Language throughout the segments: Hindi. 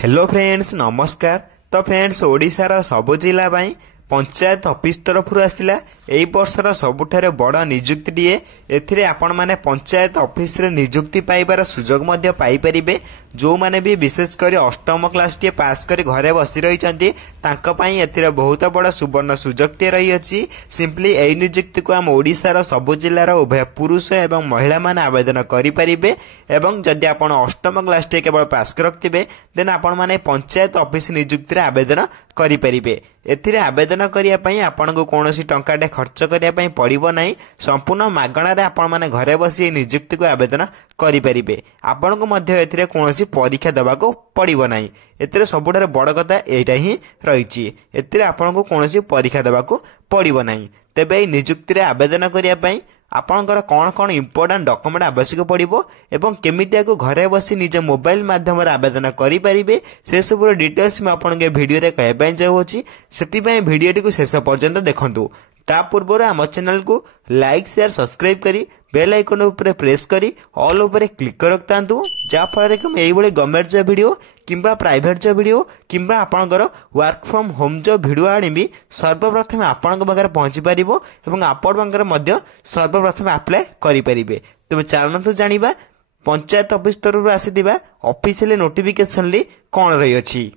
हेलो फ्रेंड्स नमस्कार। तो फ्रेंड्स ओडिशार सबु जिला पंचायत ऑफिस तरफ आसला एई वर्षर सबुठारे बड़ निजुक्तिए एथिरे आपण माने पंचायत ऑफिस रे निजुक्ति पाइबार सुजोग मध्य पाई परिबे। जो माने भी विशेष कर अष्टम क्लास टी पास कर घरे बसी रहिचंती तांका पई एथिरे बहुत बड़ सुवर्ण सुजोग टी रही अछि। सिंपली एई निजुक्ति को हम ओडिशार सबु जिल्लार उभय पुरुष एवं महिला माने आवेदन करि परिबे। एवं जदि आपण अष्टम क्लास टी केवल पास कर रखिबे देन आपण माने पंचायत ऑफिस निजुक्ति रे आवेदन करि परिबे। एथिरे आवेदन करिया पई आपनको कोनोसी टंकाटे खर्च करिया पई पड़िबो नाही। संपूर्ण मागणा रे आपण माने घरे बसी नियुक्ति को आवेदन करि परिबे। आपनको मध्य एथिरे कोनोसी परीक्षा देबाको पड़िबो नाही। एथिरे सबुठारे बड़ कथा एटा ही रहिछि। एथिरे आपनको कोनोसी परीक्षा देबाको पड़िबो नाही। तेबे एई नियुक्ति रे आवेदन करिया पई आपणकर कौन कौन इंपोर्टेंट डॉक्यूमेंट आवश्यक पड़िबो एवं केमितिया को घरे बसी निज मोबाइल माध्यम रे आवेदन करि परिबे से सब डिटेल्स में आपन के वीडियो रे कहबा चाहूछि। सेति पई वीडियो को शेष पर्यंत देखंतु। ता पूर्व आम चैनल को लाइक शेयर सब्सक्राइब करी बेल आइकन ऊपर प्रेस करी ऑल ऊपर क्लिक कर रखतांतु। जा फल कि एई बळे गवर्नमेंट जॉब वीडियो किंबा प्राइवेट जॉब वीडियो किंबा आपनकर work from home job video आनिबी सर्वप्रथम आपनक पाखरे पहुंची परिबो एवं आपनकर मध्य सर्वप्रथम अप्लाई करि परिबे। तबे चालनतु जानिबा पंचायत ऑफिस तरफ आसीदिबा ऑफिशियल नोटिफिकेशन ली कोन रही अछि।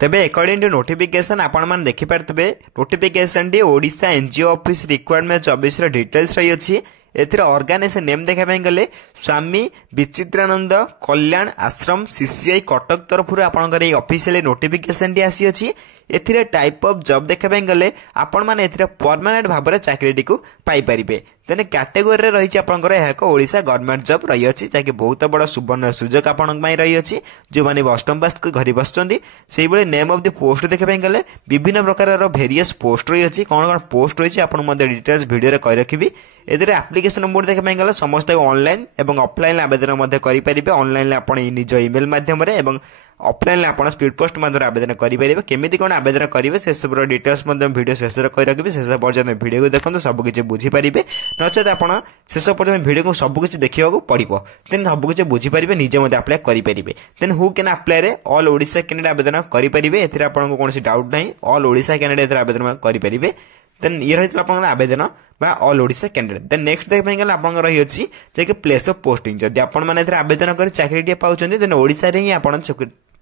तेबे अकॉर्डिंग टू नोटिफिकेशन आपण मान देखि पारतबे नोटिफिकेशन डी ओडिशा एनजीओ ऑफिस रिक्वायरमेंट 24 रो डिटेल्स रही अछि। एथिरे ऑर्गेनाइजेशन नेम देखा पई गले स्वामी विचित्रानंद कल्याण आश्रम सीसीआई कटक तरफ आपनकर ए ऑफिशियल नोटिफिकेशन डी आसी अछि। एथिरे टाइप ऑफ जॉब देखा पई गले आपण माने एथिरे परमानेंट भाबरे चाकरीटी को पाई परिबे। तेने कैटेगरी रे रही आपनकर एक ओडिशा गवर्नमेंट जॉब रही अछि जाके बहुत बड़ सुवर्ण सुजोग आपन पई रही अछि। जो माने अष्टम पास को घरी बसचंदी सेही बळे नेम ऑफ द पोस्ट देखा पई गले विभिन्न प्रकार रो वेरियस पोस्ट रही अछि। कोन कोन पोस्ट रही आपन मध्ये डिटेल्स वीडियो रे कहि रखिबी। एथिरे एप्लीकेशन मोड देखा पई गले समस्त ऑनलाइन एवं ऑफलाइन आवेदन मध्ये करि परिबे। ऑनलाइन ले आपन निज ईमेल माध्यम रे एवं ऑफलाइन ले आपन स्पीड पोस्ट माध्यम आवेदन करि परिबे। केमिति कोन आवेदन करिवे से सब डिटेल्स मध्ये वीडियो शेष रे कहि रखिबी। शेष पर्यंत वीडियो को देखंतु सब किछ बुझी परिबे। नचेत आपण शेष पर्यंत वीडियो को सब किछ देखिबाको पड़िबो देन सब किछ बुझी परिबे निजे मध्ये अप्लाई करि परिबे। देन हु कैन अप्लाई रे ऑल ओडिशा कैंडिडेट आवेदन करि परिबे। एथिरे आपनको कोनोसी डाउट नाही ऑल ओडिशा कैंडिडेट एथिरे आवेदन करि परिबे। देन ये रहितला आपन आवेदन बा all Odisha candidate. Then next देख पई गले आपन रही अछि जे कि प्लेस ऑफ पोस्टिंग। जदि आपन माने एथिरे आवेदन करि चाकरीटी पाउचंदी देन ओडिशा रे ही आपन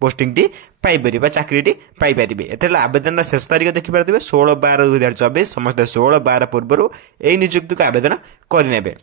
पोस्टिंग टी पाई परिबे चाकरीटी पाई परिबे। एथिरे आवेदन शेष तारिख देखि पारथिबे 16/12/2024 समस्त 16/12 पूर्वरु एई नियुक्ति को आवेदन करि नेबे।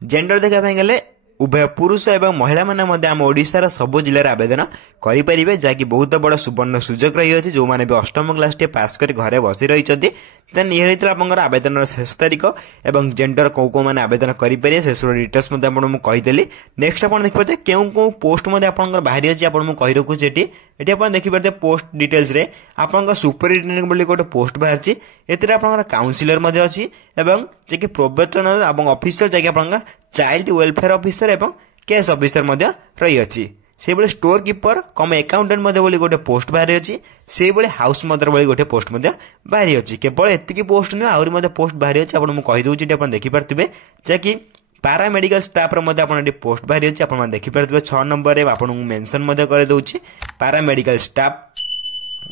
जेंडर देखा पई गले उभय पुरुष एवं महिला माने मध्ये आम ओडिशार सबु जिल्ला आवेदन करि परिबे जाकि बहुत बड़ सुवर्ण सुजोग रही अछि। जो माने भी अष्टम क्लास टे पास कर घरे बसी रहिचंती देन ये रहितला आपनकर आवेदन शेष तारिख एवं जेंडर को माने आवेदन करि परिबे से सब डिटेल्स मध्ये आपन मु कहि देली। नेक्स्ट आपन देखि परते केउ पोस्ट मध्ये आपनकर बाहरी अछि आपन मु कहि रखु जेटी एटी आपन देखि परते पोस्ट डिटेल्स रे आपनकर सुपरिटेंडेंट बोली गोटे पोस्ट बाहरछि। एतिरे आपनकर काउंसिलर मध्ये अछि एवं जे कि प्रोबेशनर एवं ऑफिसर जे कि आपनकर चाइल्ड वेलफेयर ऑफिसर एवं केस ऑफिसर मध्ये रही अछि। से बळे स्टोर कीपर कम अकाउंटेंट मध्ये बोली गोटे पोस्ट बाहरी अछि। से बळे हाउस मदर बोली गोटे पोस्ट मध्ये बाहरी अछि। केवल एतिकी पोस्ट न आउरी मध्ये पोस्ट बाहरी अछि। आपन मु कहि दउछि जे आपन देखि परथिबे जे कि पारा मेडिकल स्टाफ रो मध्ये आपन पोस्ट बाहरी अछि। आपन देखि परथिबे 6 नंबर रे आपन मेंशन मध्ये करे दउछि पारा मेडिकल स्टाफ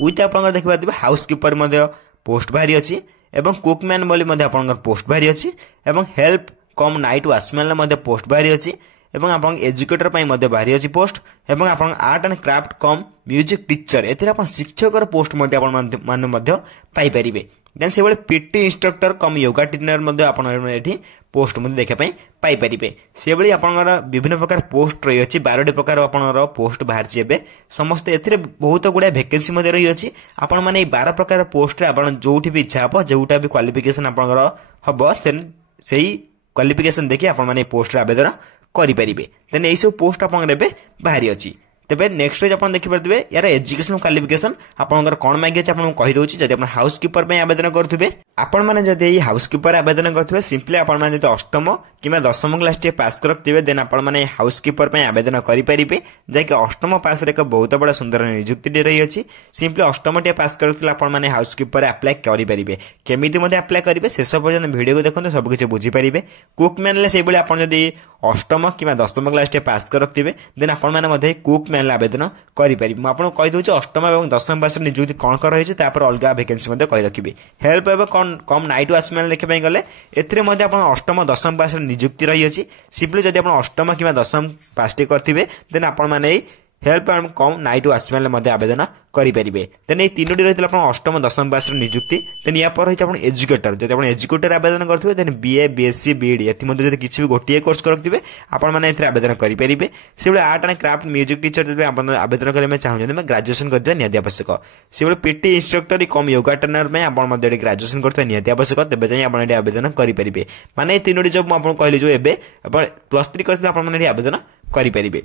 विथ आपन देखि परथिबे हाउस कीपर मध्ये पोस्ट बाहरी अछि एवं कुकमैन बोली मध्ये आपन पोस्ट बाहरी अछि एवं हेल्प कम नाइट वॉचमैन मध्ये पोस्ट बाहरी अछि एवं आपन एजुकेटर पई मध्ये बाहरी अछि पोस्ट एवं आपन art and craft cum music teacher एथिरे आपन शिक्षकर पोस्ट मध्ये आपन मान मध्ये पाई परिबे। देन से बळे पीटी इंस्ट्रक्टर कम योगा ट्रेनर मध्ये आपन एठी पोस्ट मध्ये देखा पई पाई परिबे। से बळे आपनकर विभिन्न प्रकार पोस्ट रही अछि 12 प्रकार आपनर पोस्ट बाहर जेबे समस्त एथिरे बहुत गुडा वैकेंसी मध्ये रही अछि। आपन माने 12 प्रकार पोस्ट रे आपन जोठी भी इच्छा हबो जोटा भी क्वालिफिकेशन आपनकर हबो सेही क्वालिफिकेशन देखि आपन माने पोस्ट रे आवेदन करि परिबे। देन एई सब पोस्ट आपन रेबे बाहरी अछि। तेबे नेक्स्ट पेज आपन देखि परथिबे यार एजुकेशनल क्वालिफिकेशन आपनकर कोन मागे अछि आपन कहि दउछि। जदि आपन हाउस कीपर पे आवेदन करथुबे आपण माने जदि एई हाउस कीपर आवेदन करथुबे सिंपली आपण माने जदि अष्टम किबा दशम क्लास टे पास करथुबे देन आपण माने हाउस कीपर पे आवेदन करि परिबे जाकि अष्टम पास रे एक बहुत बड़ा सुंदर नियुक्ति दे रही अछि। सिंपली अष्टम टे पास करथुला आपण माने हाउस कीपर अप्लाई करि परिबे। केमिति मध्ये अप्लाई करिवे शेष पर्यंत वीडियो को देखंतु सब किछ बुझी परिबे। कुकमैन ले सेबळे आपण जदि अष्टम किबा दशम क्लास टे पास करथुबे देन आपण माने मध्ये कुकमैन ଚ୍ୟାନେଲ ଆବେଦନ କରିପାରିବେ। ମୁଁ ଆପଣଙ୍କୁ କହିଦେଉଛି ଅଷ୍ଟମ ଏବଂ ଦଶମ ପାସରେ ନିଯୁକ୍ତି କ'ଣ କ'ଣ ରହିଛି, ତାପରେ ଅଲଗା ଭେକେନ୍ସି ମଧ୍ୟ କହି ରଖିବି। ହେଲ୍ପ ଏବେ କମ୍ ନାଇଟ୍ ୱାଚମ୍ୟାନ ଦେଖିବା ପାଇଁ ଗଲେ ଏଥିରେ ମଧ୍ୟ ଆପଣ ଅଷ୍ଟମ ଦଶମ ପାସରେ ନିଯୁକ୍ତି ରହିଅଛି। ସିମ୍ପଲି ଯଦି ଆପଣ ଅଷ୍ଟମ କିମ୍ବା ଦଶମ ପାସଟି କରିଥିବେ ଦେନ୍ ଆପଣମାନେ ଏଇ ହେଲ୍ପ ଆଣ୍ଡ କମ୍ ନାଇଟ୍ ୱାଚମ୍ୟାନରେ ମଧ୍ୟ ଆବେଦନ କରିପାରିବେ। ଦେନ୍ ଏଇ ତିନୋଟି ରହିଥିଲା ଆପଣ ଅଷ୍ଟମ ଦଶମ ପାସରେ ନିଯୁକ୍ତି। ଦେନ୍ ୟା ପରେ ରହିଛି ଆପଣ ଏଜୁକେଟର। ଯଦି ଆପଣ ଏଜୁକେଟର ଆବେଦନ କରିଥିବେ ଦେନ୍ BA BSc BEd ଏଥି ମଧ୍ୟ ଯଦି କିଛି ବି ଗୋଟିଏ କୋର୍ସ କରିଥିବେ ଆପଣମାନେ ଏଥିରେ ଆବେଦନ କରିପାରିବେ। ସେଭଳି art and craft music teacher ଯଦି ଆପଣ ଆବେଦନ କରିବା ପାଇଁ ଚାହୁଁଛନ୍ତି ବା ଗ୍ରାଜୁଏସନ କରିଥିବା ନିହାତି ଆବଶ୍ୟକ। ସେଭଳି PT ଇନଷ୍ଟ୍ରକ୍ଟର କମ୍ ୟୋଗା ଟ୍ରେନର ପାଇଁ ଆପଣ ମଧ୍ୟ ଏଠି ଗ୍ରାଜୁଏସନ କରିଥିବା ନିହାତି ଆବଶ୍ୟକ, ତେବେ ଯାଇ ଆପଣ ଏଠି ଆବେଦନ କରିପାରିବେ। ମାନେ ଏଇ ତିନୋଟି ଜବ୍ ମୁଁ ଆପଣଙ୍କୁ କହିଲି ଯେଉଁ ଏବେ ଆପଣ +3 କରିଥିଲେ ଆପଣମାନେ ଏଠି ଆବେଦନ କରିପାରିବେ।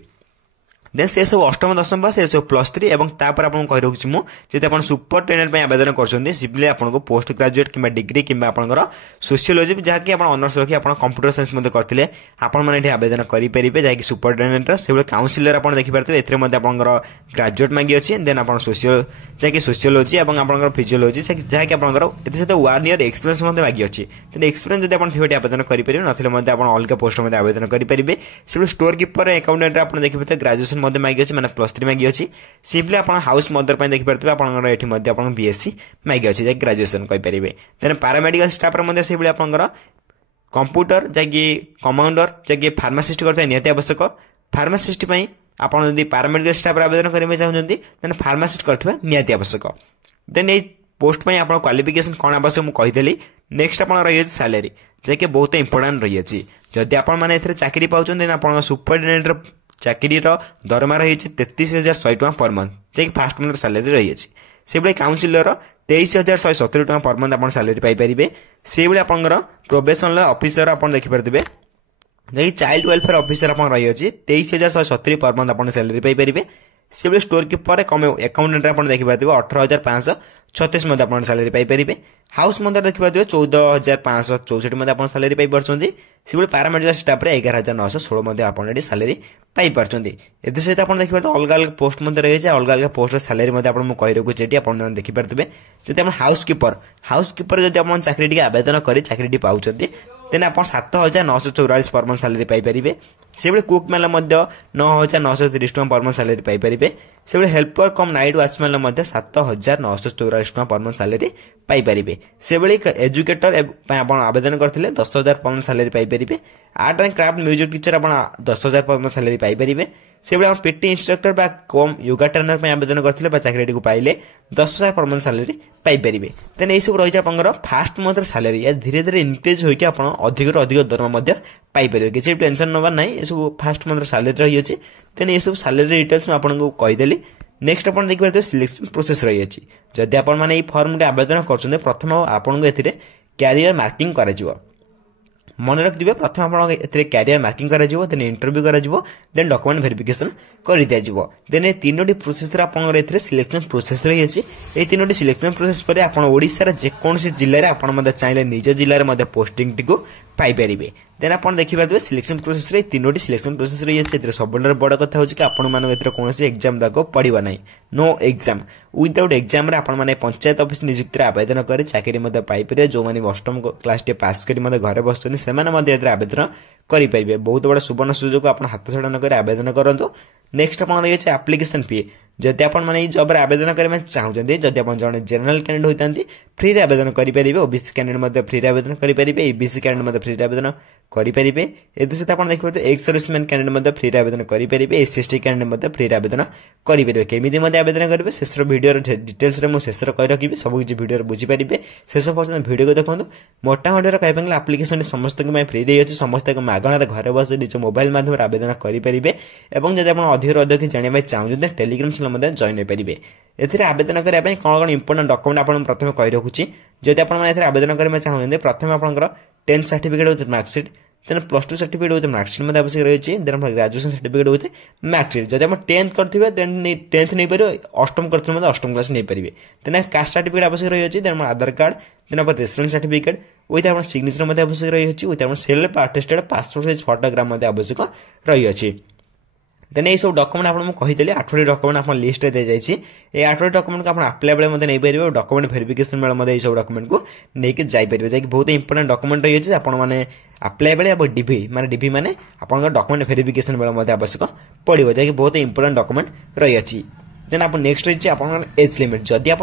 देन से सब अष्टम दशम पास ये सब +3 এবং তারপর আপনার কই রখছি মু যদি আপন সুপরিনটেন্ডেন্ট পই আবেদন করছন্তি সিম্পলি आपनको पोस्ट ग्रेजुएट किबा डिग्री किबा आपनकर सोशियोलॉजी जहा कि आपन ऑनर्स रखी आपन कंप्यूटर साइंस मध्ये करथिले आपन माने एठी आवेदन करि परिबे जहा कि सुपरिनटेंडेंट सेबे काउंसिलर आपन देखि परथिबे एथरे मध्ये आपनकर ग्रेजुएट मागी अछि देन आपन जहा कि सोशियोलॉजी এবং आपनकर फिजियोलॉजी जहा कि आपनकर एते से 1 ईयर एक्सपीरियंस मध्ये मागी अछि देन एक्सपीरियंस जदि आपन थिबेटी आवेदन करि परिबे नथिले मध्ये आपन अलगा पोस्ट मध्ये आवेदन करि परिबे सेबे स्टोर कीपर अकाउंटेंट आपन देखि परथिबे ग्रेजुएशन मध्ये मागी अछि माने +3 मागी अछि सिंपली आपन हाउस मदर पय देखि परथिबे आपनकर एठी मध्ये आपन BSc मागी अछि जे ग्रेजुएशन कहि परिबे देन पैरामेडिकल स्टाफ रे मध्ये सेबली आपनकर कंप्यूटर जाकी कमांडर जाकी फार्मासिस्ट करथै नियति आवश्यक फार्मासिस्ट पय आपन यदि पैरामेडिकल स्टाफ रे आवेदन करिमे चाहुचंती देन फार्मासिस्ट करथबा नियति आवश्यक देन ए पोस्ट पय आपन क्वालिफिकेशन कोन आवश्यक मु कहि देली नेक्स्ट आपन रहि अछि सैलरी जाकी बहुत इंपोर्टेंट रहि अछि जदि आपन माने एथरे चाकरी पाउचन देन आपन सुपरिनटेंडेंट रो चाकरी रो दरमा रहि अछि 33170 टका पर मंथ जाकी फर्स्ट मंथ सैलरी रहि अछि सेबले काउंसिलर 23170 टका पर मंथ आपन सैलरी पाई परिबे सेबले आपनकर प्रोबेशनल ऑफिसर आपन देखि परदिबे जाकी चाइल्ड वेलफेयर ऑफिसर आपन रहि अछि 23170 पर मंथ आपन सैलरी पाई परिबे सेबले स्टोर कीपर कम अकाउंटेंट आपन देखि परदिबे 18536 मध्ये आपन सैलरी पाई परिबे हाउस मदर देखि परदिबे 14564 मध्ये आपन सैलरी पाई परछंती सेबले पैरामेडिकल स्टाफ रे 11916 मध्ये आपन एडी सैलरी पाई परछंती एते सहित आपन देखि परते अलग अलग पोस्ट मध्ये रहि छै अलग अलग पोस्ट सैलरी मध्ये आपन मु कहि रखु जेटी आपन देखि परतबे जति आपन हाउस कीपर जति आपन चाकरी टी आवेदन करी चाकरी टी पाउछंती देन आपन 7944 पर मंथ सैलरी पाई परिबे सेबले कुक मेला मध्ये 9930 टका पर मंथ सैलरी पाई परिबे सेबले हेल्पर कम नाइट वॉचमैन मध्ये 7944 टका पर मंथ सैलरी पाई परिबे सेबले एजुकेटर पय आपन आवेदन करथिले 10000 पर मंथ सैलरी पाई परिबे art and craft music teacher आपन 10000 पर मंथ सैलरी पाई परिबे सेबले आपन पीटी इंस्ट्रक्टर बा कम योगा ट्रेनर पय आवेदन करथिले बा चाकरी को पाइले 10000 पर मंथ सैलरी पाई परिबे देन ए सब रहि जा आपनकर फर्स्ट मंथ सैलरी या धीरे धीरे इंक्रीज होई के आपन अधिक रो अधिक दरमा मध्ये पाई परिबे किछि टेंशन नबा नै ए सब फर्स्ट मंथ सैलरी रहि अछि देन ए सब सैलरी डिटेल्स मैं आपन को कहि देली नेक्स्ट अपन देखि परते सिलेक्शन प्रोसेस रहि अछि जदि आपन माने ई फॉर्म के आवेदन करछन प्रथम आपन को एथिरे कैरियर मार्किंग करा जिवो मन रखिबे प्रथम आपण एथिरे कैरियर मार्किंग करा जिवो देन इंटरव्यू करा जिवो देन डॉक्यूमेंट वेरिफिकेशन करि दिया जिवो देन ए तीनोटी प्रोसेस रे आपण एथिरे सिलेक्शन प्रोसेस रहि अछि ए तीनोटी सिलेक्शन प्रोसेस पर आपण ओडिसा रे जे कोनसी जिल्ला रे आपण मते चाहिले निज जिल्ला रे मते पोस्टिंग टिको पाई परिबे देन आपण देखि परबे सिलेक्शन प्रोसेस रे तीनोटी सिलेक्शन प्रोसेस रहि अछि एथिरे सबडर बड कथा होछि कि आपण माने एथिरे कोनसी एग्जाम दाको पडिबा नै नो एग्जाम विदाउट एग्जाम रे आपण माने पंचायत ऑफिस नियुक्ति रे आवेदन करि चाकरी मते पाई परिबे जो माने अष्टम क्लास टे पास करि मते घरे बसछन सेमाने मते एथिरे आवेदन करि परिबे बहुत बड़ सुवर्ण सुयोग आपण हाथ छडा न करि आवेदन करंतु नेक्स्ट आपण रहि अछि एप्लीकेशन फी जदि आपण माने ई जॉब रे आवेदन करिमे चाहुचंदी जदि आपण जने जनरल कैंडिडेट होइतांती फ्री रे आवेदन करि परिबे ओबीसी कैंडिडेट मध्ये फ्री रे आवेदन करि परिबे ईबीसी कैंडिडेट मध्ये फ्री रे आवेदन करि परिबे एते से आपण देखिबे एक्स सर्विसमैन कैंडिडेट मध्ये फ्री रे आवेदन करि परिबे एसएसटी कैंडिडेट मध्ये फ्री रे आवेदन करि परिबे केमिति मध्ये आवेदन करिवे शेषर वीडियो रे डिटेल्स रे मु शेषर कहि रखिबे सब किछि वीडियो रे बुझि परिबे शेष पर्यंत वीडियो को देखंतु मोटा मोटा रे कहबे एप्लीकेशन समस्त के मैं फ्री दे अछि समस्त के मागणा रे घरे बस निज मोबाइल माध्यम रे आवेदन करि परिबे एवं जदि आपण अधिक अधिक जानिबा चाहुचंदी टेलीग्राम चैनल मध्ये जॉइन हो परिबे एथिरे आवेदन करिया पय कोन कोन इंपोर्टेंट डॉक्यूमेंट आपण प्रथमे कहि रखुची जदि आपण माने एथिरे आवेदन करिमे चाहुचंदी प्रथमे आपनकर 10th certificate with marksheet then +2 certificate with marksheet मध्ये आवश्यक रहै छी then graduation certificate with marksheet जदि आपण 10th करथिबे देन 10th नै परिबे अष्टम करथिबे मध्ये अष्टम क्लास नै परिबे देन कास्ट सर्टिफिकेट आवश्यक रहै छी देन आधार कार्ड देन आपण रेसिडेंस सर्टिफिकेट विथ आपण सिग्नेचर मध्ये आवश्यक रहै छी विथ आपण self attested passport size photograph मध्ये आवश्यक रहै छी देन ये सब डॉक्यूमेंट आपको कहीदेली 8टी डॉक्यूमेंट आप लिस्ट दे जाइए ये 8टी डॉक्यूमेंट को आप अप्लाई बेले नहीं पारे डॉक्यूमेंट वेरिफिकेशन बेले ये सब डॉक्यूमेंट को लेकिन जापर जैसे बहुत इंपोर्टेंट डॉक्यूमेंट रही है आपने अप्लाई बेले डीवी माने आपन डॉक्यूमेंट वेरिफिकेशन बेले आवश्यक पड़ो जैसे बहुत इंपोर्टेंट डॉक्यूमेंट रही है देन आप नेक्स्ट रही है एज लिमिट जदि आप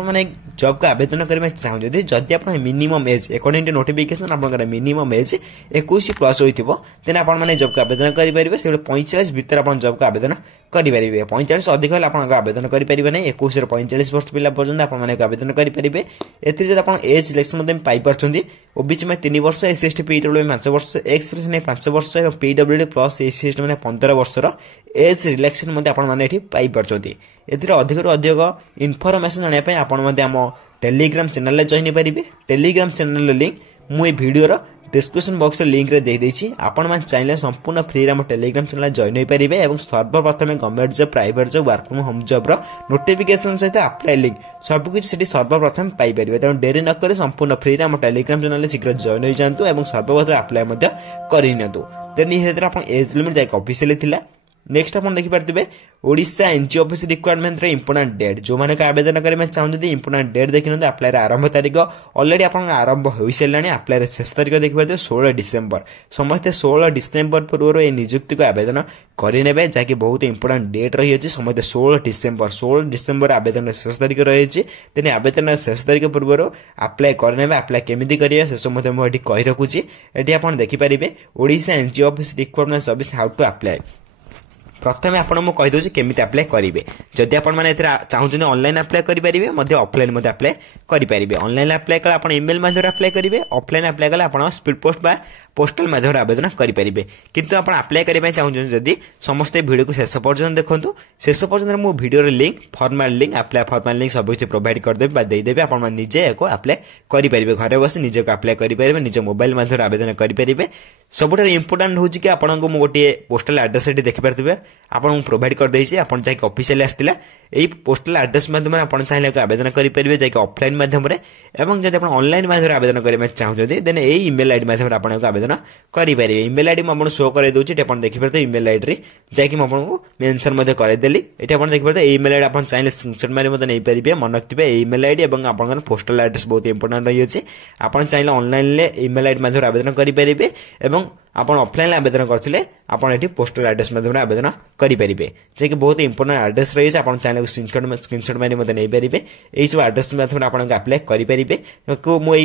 जॉब को आवेदन करने चाहते जदि आप minimum age according to notification आप मिनिमम एज 21 प्लस होइथिबो देन आप जॉब को आवेदन करेंगे से 45 भितर आप जॉब को आवेदन करेंगे 45 अधिक आप आवेदन करेंगे ना 21 ରୁ 45 वर्ष पिला पर्यंत आप आवेदन करेंगे एज सिलेक्शन पाइपर ओबीसी में 3 वर्ष एससी एसटी पीडब्ल्यू 5 वर्ष एक्सप्रेस में 5 वर्ष पीडब्ल्यू प्लस एससी एसटी में 15 वर्षर एज रिलैक्सेशन पाइपर अधिक अधिक इनफॉरमेशन जानापी आप टेलीग्राम चैनल जॉइन पारे टेलीग्राम चैनल लिंक मुझे वीडियो डिस्क्रिप्शन बॉक्स लिंक रे दे देछि आपण मान चाहिले संपूर्ण फ्री रे हम टेलीग्राम चैनल जॉइन होई परिबे एवं सर्वप्रथम government job private job work from home job रो नोटिफिकेशन सहित अप्लाई लिंक सब कुछ सेठी सर्वप्रथम पाई परिबे त डेरी न करे संपूर्ण फ्री रे हम टेलीग्राम चैनल शीघ्र जॉइन होई जांतु एवं सर्वप्रथम अप्लाई मध्ये करि नियंतु देन ये हेतरा आपण एज लिमिट जाय ऑफिशियली थिला नेक्स्ट आप देखि पारथिबे ओडिशा एनजीओ ऑफिस रिक्वायरमेंट रे इंपोर्टेंट डेट जो माने का आवेदन करे में चाहते इंपोर्टेंट डेट देखिन अप्लाई रे आरंभ तारीख ऑलरेडी आपन आरंभ होई सलानी अप्लाई रे शेष तारीख देखि पारथिबे 16 डिसेंबर समस्त 16 डिसेंबर पूर्व ए नियुक्ति को आवेदन करि नेबे जाकि बहुत इंपोर्टेंट डेट रही अछि समस्त 16 डिसेंबर आवेदन रे शेष तारीख रही अछि तेने आवेदन रे शेष तारीख पूर्व अप्लाई कर नेबे अप्लाई केमिति करिवे से समस्त म एठी कहि रखुची एठी आपन देखि पारिबे Odisha NGO office requirement service how to apply प्रथम आपन कहि दउछि केमिति अप्लाई करिवे जदि आपन माने एथरा चाहुछन ऑनलाइन अप्लाई करि परिबे मध्ये ऑफलाइन मध्ये अप्लाई करि परिबे ऑनलाइन अप्लाई कला आपन ईमेल माध्यम अप्लाई करिवे ऑफलाइन अप्लाई कला आपन स्पीड पोस्ट बा पोस्टल माध्यम आवेदन करि परिबे किंतु आपन अप्लाई करिबा चाहुछन जदि समस्त वीडियो को शेष पर्यंत देखंतु शेष पर्यंत मो वीडियो रे link formal link apply formal link सब कुछ प्रोवाइड कर देबे बा देई देबे आपन मान निजे एको अप्लाई करि परिबे घरे बस निजे को अप्लाई करि परिबे निजे मोबाइल माध्यम आवेदन करि परिबे सबुठार इंपोर्टेंट होउछि कि आपन को गोटे पोस्टल एड्रेस एटी देखि पारथिबे आपन प्रोवाइड कर देछि आपन जाय ऑफिशियली आस्तिला एई पोस्टल एड्रेस माध्यम आपन चाहिले को आवेदन करि परिबे जाय ऑफलाइन माध्यम रे एवं जदि आपन ऑनलाइन माध्यम आवेदन करिमे चाहुछथि देन एई ईमेल आईडी माध्यम आपन को आवेदन करि परिबे ईमेल आईडी म आपन शो करे दोछि आपन देखि परते ईमेल आईडी रे जाय कि म आपन को मेंशन मध्ये करे देली एठी आपन देखि परते ईमेल आईडी आपन चाहिले स्क्रीनशॉट मारि मते नै परिबे मन रखथिबे ईमेल आईडी एवं आपन पोस्टल एड्रेस बहुत इंपोर्टेंट रही अछि आपन चाहिले ऑनलाइन ले ईमेल आईडी माध्यम आवेदन करि परिबे एवं आपन ऑफलाइन आवेदन करथिले आपन एठी पोस्टल एड्रेस माध्यम आवेदन करि परिबे जे कि बहुत इंपोर्टेंट एड्रेस रही आपन चाहिले स्क्रीनशॉट मारि मते नै परिबे एई सब एड्रेस माध्यम आपन अप्लाई करि परिबे को मोई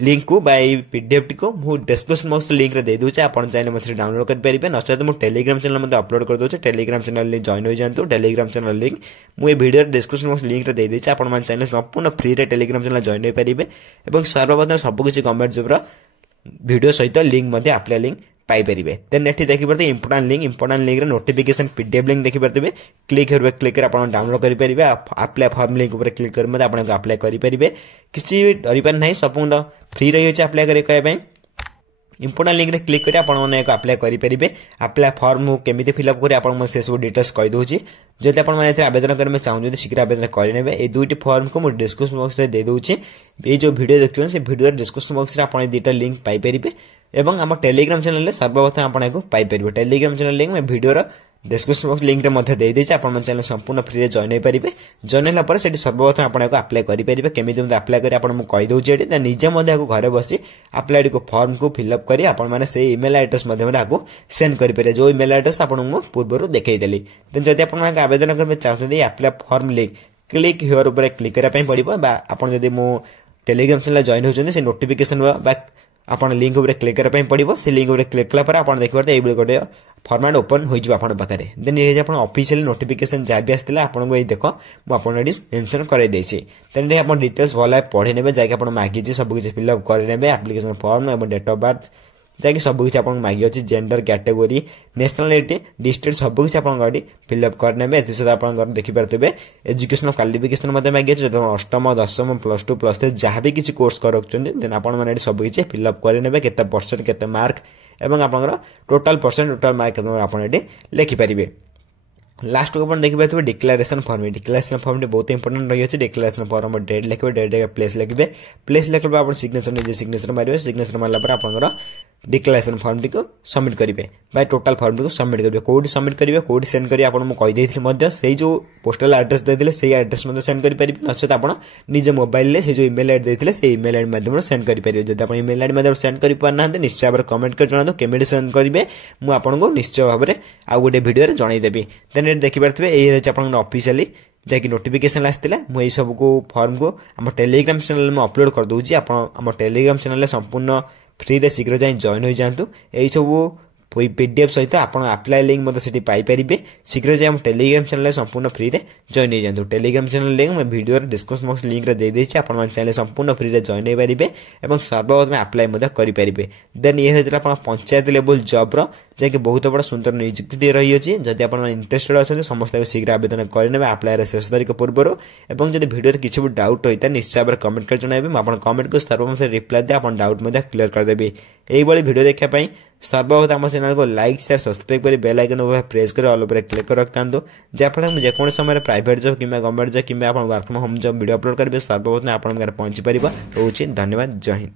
लिंक को बाय पीडीएफ को मु डिस्क्रिप्शन बॉक्स लिंक रे दे दोचे आपन चाहिले मथे डाउनलोड कर परिबे नचते मु टेलीग्राम चैनल मध्ये अपलोड कर दोचे टेलीग्राम चैनल ले जॉइन हो जानतो टेलीग्राम चैनल लिंक मु ए वीडियो डिस्क्रिप्शन बॉक्स लिंक रे दे देचे आपन मान चाहिले संपूर्ण फ्री रे टेलीग्राम चैनल जॉइन हो परिबे एवं सर्वप्रथम सब कुछ गवर्नमेंट जॉब रो वीडियो सहित लिंक मध्ये अप्लाई लिंक पाई परिबे देन एठी देखि परते इंपोर्टेंट लिंक रे नोटिफिकेशन पीडीएफ लिंक देखि परते क्लिक करबे क्लिक कर आपण डाउनलोड करि परिबे अप्लाई फॉर्म लिंक ऊपर क्लिक कर मते आपण अप्लाई करि परिबे किछि डरि पर नै संपूर्ण फ्री रही छै अप्लाई करे पय इंपोर्टेंट लिंक रे क्लिक करी आपण माने एक अप्लाई करि परिबे अप्लाई फॉर्म केमिति फिल अप करी आपण म से सब डिटेल्स कहि दोछि जदि आपण माने एथे आवेदन करमे चाहू जदि शीघ्र आवेदन करि नेबे ए दुईटी फॉर्म को म डिस्क्रिप्शन बॉक्स रे दे दोछि ए जो वीडियो देखछन से वीडियो डिस्क्रिप्शन बॉक्स रे आपण दुईटा लिंक पाई परिबे एवं हम टेलीग्राम चैनल ले सर्वप्रथम आपण को पाई परिबे टेलीग्राम चैनल लिंक में वीडियो रो डिस्क्रिप्शन बॉक्स लिंक रे मध्ये दे देछि आपण चैनल संपूर्ण फ्री रे जॉइन होई परिबे जॉइन होला पर सेठी सर्वप्रथम आपण को अप्लाई करि परिबे केमिति मध्ये अप्लाई करी आपण म कहि दोछि एठी त निजे मध्ये को घरे बसी अप्लाई को फॉर्म को फिल अप करी आपण माने से ईमेल एड्रेस मध्ये मध्ये आको सेंड करि परिबे जो ईमेल एड्रेस आपण म पूर्वरु देखेइ देली देन जदि आपण माने आवेदन करबे चाहते apply form link click here ऊपर क्लिक करा पय पड़िबो बा आपण जदि मो टेलीग्राम चैनल जॉइन होछन से नोटिफिकेशन बा आपण लिंक ऊपर क्लिक करा पय पड़िबो से लिंक ऊपर क्लिक कला पर आपण देखि परते एबले गोटे फॉर्मेट ओपन होई जिवो आपण पाखरे देन ये जे आपण ऑफिशियल नोटिफिकेशन जा भी आस्तिला आपण को ए देखो मु आपण एडी मेंशन करे देछि देन ये आपण डिटेल्स भला पढे नेबे जाके आपण मागी जे सब कुछ फिल अप करे नेबे एप्लीकेशन फॉर्म एवं डेट ऑफ बर्थ जाकि सब कुछ आपन मागी अछि जेंडर कैटेगरी नेशनलिटी डिस्ट्रिक्ट सब कुछ आपन गाडी फिल अप करने में एति सदा आपन घर देखि परतबे एजुकेशनल क्वालिफिकेशन मध्ये मागी अछि जदि अष्टम दशम प्लस 2 प्लस 3 जहां भी किछि कोर्स करछन देन आपन माने सब किछि फिल अप करे नेबे केते परसेंट केते मार्क एवं आपन टोटल परसेंट टोटल मार्क आपन एटी लिखि परिबे लास्ट को अपन देखि पाथबे डिक्लेरेशन फॉर्म बहुत इंपोर्टेंट रही अछि डिक्लेरेशन फॉर्म डेट लिखबे डेट प्लेस लिखबे अपन सिग्नेचर ने जे सिग्नेचर मारिबे सिग्नेचर मारला पर आपनकर डिक्लेरेशन फॉर्म टी को सबमिट करेंगे बाय टोटाल फॉर्म टी को सबमिट करेंगे कौटी सबमिट करेंगे कौटी सेंड करेंगे आपको कहीदे से जो पोस्टाल एड्रेस देते से एड्रेस सेंड करेंगे नचेत आप निज मोबाइल से जो इमेल आईडी देते से इमेल आईडी माध्यम सेंड करेंगे जब आप इमेल आईडी माध्यम सेंड कर पारना निश्चय भाव कमेंट कर जनातु केमी सेंड करेंगे मुझे निश्चय भाव में आउ गोटे भिडियो जनईदेवी देन ये देखिपे ये आप ऑफिशियली जैकि नोटिफिकेशन आसाला मुझे सब को फॉर्म को आम टेलीग्राम चैनल में अपलोड कर दूसरी आप टेलीग्राम चैनल संपूर्ण फ्री रे शीघ्र जाए जॉइन हो जातु यही सब पीडीएफ सहित आप अप्लाई लिंक मतलब पाइपर शीघ्र जाए टेलीग्राम चैनल संपूर्ण फ्री रे जॉइन हो जातु टेलीग्राम चैनल लिंक मैं वीडियो डिस्क्रिप्शन बॉक्स लिंक रे दे देछि आप चैनल संपूर्ण फ्री रे जॉइन हो पारिबे एवं सर्वप्रथम अप्लाई मध्य करि पारिबे देन ये होइतला आपण पंचायत लेवल जॉब रो जे बहुत बड़ा सुंदर नियुक्ति रही अछि जदि आप इंटरेस्टेड अच्छा समस्त शीघ्र आवेदन करने अप्लाई शेष तारीख पूर्व और जब वीडियो किसी भी डाउट होता है निश्चय भाव कमेंट कर जनइबे मुझे कमेंट को सर्वप्रथम रिप्लाई दे आप डाउट क्लियर करदेवी यही वीडियो देखापी सर्वप्रथम आम चैनल को लाइक शेयर सब्सक्राइब कर बेल आइकन प्रेस कर ऑल पर क्लिक कर रखता जहाँफल मुझे जेको समय प्राइवेट जॉब कि गवर्नमेंट जॉब कि work from home job video upload करेंगे सर्वप्रथम आप पहुंची पार रोचे धन्यवाद जय हिंद।